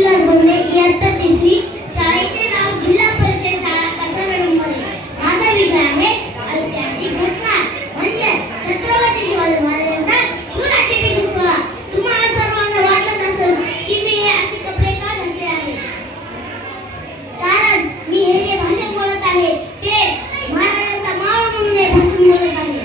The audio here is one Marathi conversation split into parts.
विलास बोंडे इयत्ता 3री शाळेचे नाव जिल्हा परिषद शाळा कासारवाडी. माझा विषय आहे ऐतिहासिक घटना म्हणजे छत्रपती शिवाजी महाराजांचा शिवराज्याभिषेक सोहळा. तुम्हाला सर्वांना वाटत असेल की मी हे असे कपडे का घातले आहे. कारण मी हे जे भाषण बोलत आहे ते महाराजांचा मावळ म्हणून हे भाषण बोलत आहे.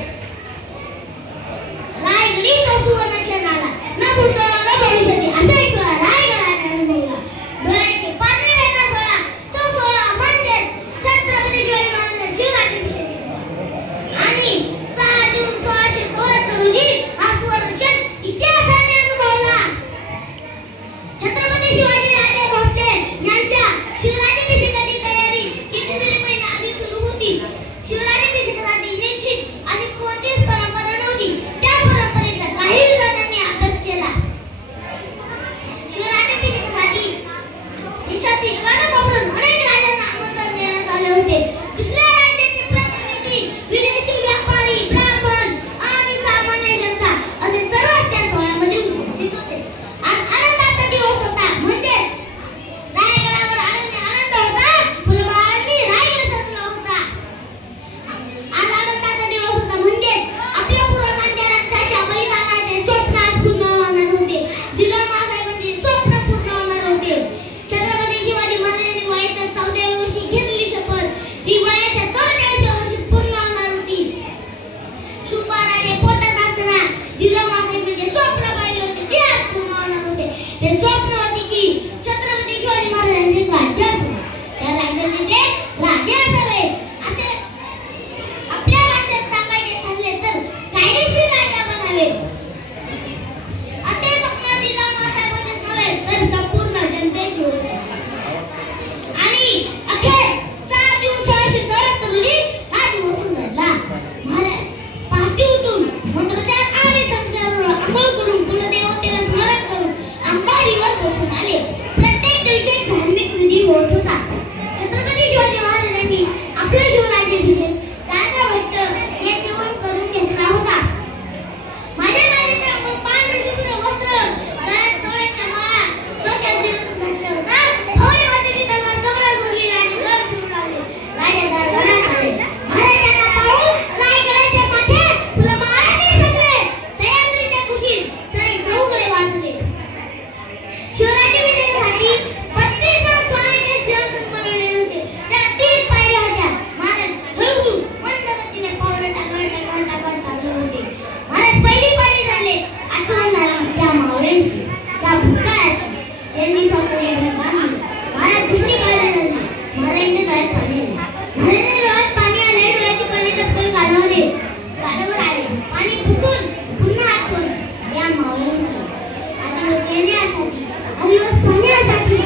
रायगडी तो सुवर्ण क्षण आला न भूतो न भविष्यती असा एक सोहळा रायगडाने अनुभवला. डोळ्याचे पारणे वेगळा सोहळा तो सोहळा म्हणजे छत्रपती शिवाजी महाराजांचा शिवराज्याभिषेक. आणि 6 जून 1674 रोजी हा सुवर्ण क्षण इतिहासाने अनुभवला. छत्रपती शिवाजी राजे भोसले यांच्या शिवराज्याभिषेकाची तयारी कितीतरी महिने आधी सुरू होती. शिवराज्याभिषेकासाठी निश्चित अशी कोणतीच परंपरा नव्हती. त्या परंपरेचा काही जणांनी अभ्यास केला. शिवराज्याभिषेकासाठी देशातील कानाकोपऱ्यातून अनेक राजांना आमंत्रण देण्यात आले होते. दुसऱ्या राज्याचे प्रतिनिधी, विदेशी व्यापारी, ब्राह्मण आणि सामान्य जनता असे सर्वच त्या सोहळ्यामध्ये उपस्थित होते. आज आनंदाचा दिवस होता. म्हणजे रायगडावर आनंद होता. फुलबाळांनी रायगड सजला होता. आज आनंदाचा दिवस होता. म्हणजे आपल्या पूर्वजांच्या रक्ताच्या बलिदानाचे स्वप्न आज पूर्ण होणार होते. दिलामासाहेबांचे स्वप्न पूर्ण होणार होते. छत्रपती शिवाजी महाराजांनी वयाच्या 14व्या वर्षी घेतली शपथ. ती वयाच्या 44व्या वर्षी पूर्ण होणार होती. शिवराजे पोटात असताना दिलामासाहेबांचे स्वप्न पाहिले होते ते आज पूर्ण होणार होते. ते स्वप्न होते की छत्रपती शिवाजी महाराजांचे राज्य असावे. त्या राज्याचे ते राजे असावे. असे आपल्या भाषेत सांगायचे ठरले तर कायदेशीर राजा बनावे. असे स्वप्न दिलामासाहेबांचे नव्हे तर संपूर्ण जनतेचे होते. आणि अखेर 6 जून 1674 रोजी हा दिवस उजाडला. महाराज पहाटे उठून मंत्रोच्चार आणि संकल्पावर अंघोळ करून कुलदेवतेला स्मरण करून अंबारीवर बसून आले. प्रत्येक दिवशी धार्मिक विधी होत होता. छत्रपती शिवाजी महाराजांनी आपला शिवराज्याभिषेक राजा भट्ट यांच्यावरून करून घेतला होता. माझ्या राजाच्या अंगावर पांढरे शुभ्र वस्त्र, गळ्यात तोळ्याच्या माळा, डोक्यात जिरकून घातला होता. भवानी मातेची तलवार सम्राट उरली आणि घर फिरून आले. राजा दरबारात आले. महाराजांना पाहून रायगडाच्या माथे फुलमाळांनी सजले. सह्याद्रीच्या कुशीत सगळे चौघडे वाजले. शिवराज्याभिषेकासाठी 32 सोन्याचे सिंहासन बनवले होते. त्याला 3 पायऱ्या होत्या. महाराज हळूहळू मंद गतीने पावलं टाकत चालले होते. महाराज पहिली पायरी चढले. आठवण झाली त्या मावळ्यांची, त्या भुतकाळाची. त्यांनी स्वतःला डोळ्यात बांधले. महाराज दुसरी पायरी चढले. महाराजांच्या डोळ्यात पाणी आले. महाराजांच्या डोळ्यात पाणी आले. डोळ्याची पाणी टपकन गालावर आले. पाणी पुसून पुन्हा आठवण त्या मावळ्यांची. हा दिवस येण्यासाठी, हा दिवस पाहण्यासाठी